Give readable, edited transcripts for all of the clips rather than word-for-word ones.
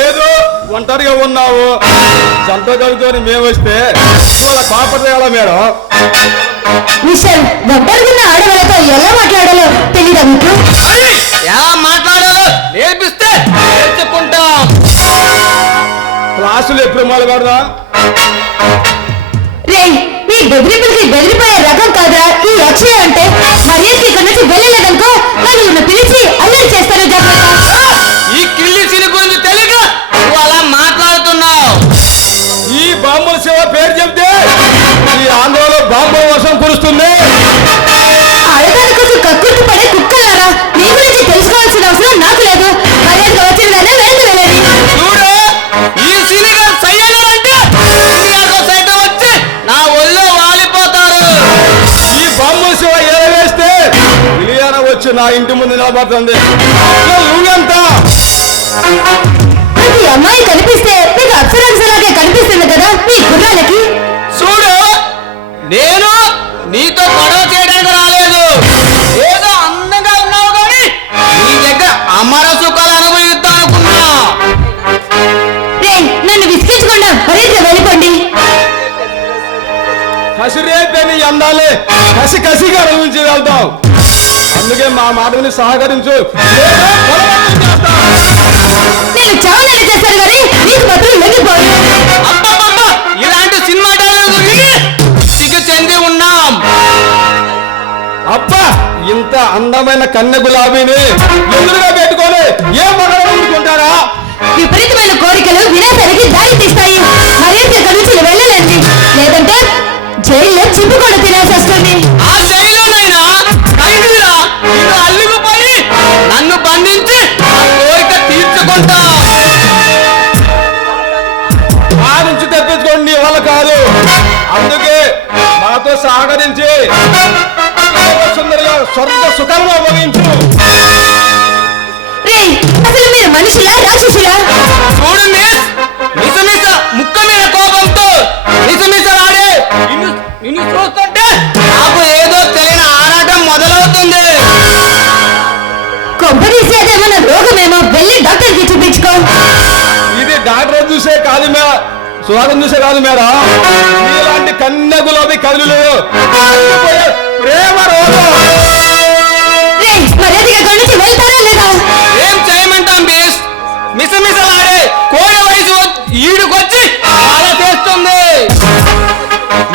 ఏదో ఒంటరిగా ఉన్నావు జంట కలుగుతూ మేము వస్తే వాళ్ళ కాపడేయాలా మేడం? మిస్టర్ ఒంటరిగా ఆడవాళ్ళతో ఎలా మాట్లాడాలో తెలియదా మీకు? ఎలా మాట్లాడాలో నేర్పిస్తే నేర్చుకుంటాం. క్లాసులు ఎప్పుడు మొదలుపెడదా? రే మీ బెదిరింపులకి బెదిరిపోయే రకం కాదా ఈ అక్షయ అంటే? మర్యాదకి ఇక్కడ నుంచి వెళ్ళలేదనుకో నన్ను పిలిచి అల్లరి చేస్తాను. జాగ్రత్త. ఈ కిల్లి సిని గురించి తెలియక నువ్వు అలా మాట్లాడుతున్నావు. ఈ బాంబుల శివ పేరు చెప్తే ఈ ఆంధ్రలో బాంబు వర్షం కురుస్తుంది. ఆడదాని కోసం కక్కుర్తి పడే కుక్కలారా మీ గురించి తెలుసుకోవాల్సిన అవసరం నాకు లేదు. మర్యాదగా వచ్చిందనే వెనక వెళ్ళండి. చూడు ఈ సినిగా సయ్యగారంటే ఇండియాకు సైతం వచ్చి నా ఒళ్ళో వాలిపోతారు. ఈ బాంబుల శివ వేస్తే ఇలియానా వచ్చి నా ఇంటి ముందు నిలబడుతుంది. నువ్వెంత ప్రతి అమ్మాయి కనిపిస్తే మీకు అప్సరసలాగే కనిపిస్తుంది కదా మీ గుర్రాలకి. చూడు నేను నీతో గొడవ చేయడానికి రాలేదు. ఏదో అందంగా ఉన్నావు కానీ నీ దగ్గర అమర సుఖాలు అనుభవిద్దాం అనుకున్నా. రే నన్ను విసిగించకుండా మరింత వెళ్ళిపోండి. కసిరేపే నీ అందాలే కసి కసిగా అనుభవించి వెళ్తావు. అందుకే మా మాటని సహకరించు. నేను చావనని చేశాను కానీ నీకు మాత్రం లొంగిపోయి. అబ్బబ్బబ్బా ఇలాంటి సినిమా డైలాగ్ సిగ్గు చెంది ఉన్నాం. అబ్బా ఇంత అందమైన కన్నె గులాబీని ఎదురుగా పెట్టుకొని ఏం మగనుకుంటారా? విపరీతమైన కోరికలు వినాశానికి దారి తీస్తాయి. మరింత ఇక్కడి నుంచి వెళ్ళలేండి, లేదంటే జైల్లో చిప్పుకొని తినాల్సి వస్తుంది. ఆ జైలునైనా ఖైదీరా నిన్ను అల్లుకుపోయి నన్ను బంధించి ఆ కోరిక తీర్చుకుంటా. ఆ నుంచి తప్పించుకోండి నీ వల్ల కాదు. అందుకే మాతో సహకరించి సుందరిగా స్వర్గ సుఖంగా ఉపయోగించు. రే అసలు మీరు మనుషులా రాక్షసులా? చూడు మిసమిస ముక్క మీద కోపంతో మిసమిసలాడే నిన్ను చూస్తుంటే నాకు ఏదో తెలియని ఆరాటం మొదలవుతుంది. కొంపదీసి అదేమన్నా రోగమేమో వెళ్ళి డాక్టర్కి చూపించుకో. ఇది డాక్టర్ చూసే కాదు సువాదం చూసే కాదు మేడం. ఇలాంటి కన్నె గులాబీ కదులు ప్రేమ రోగం. రే మర్యాదగా ఇక్కడి నుంచి వెళ్తారా లేదా? ఏం చేయమంటాం బీస్? మిసమిసలాడే కోడి వయసు ఈడుకొచ్చి అలా చేస్తుంది.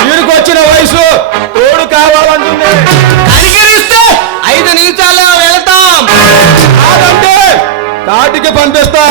వీడికొచ్చిన వయసు తోడు కావాలంటుంది. కనికరిస్తే 5 నిమిషాల్లో వెళతాం. కాదంటే కాటికి పంపిస్తా.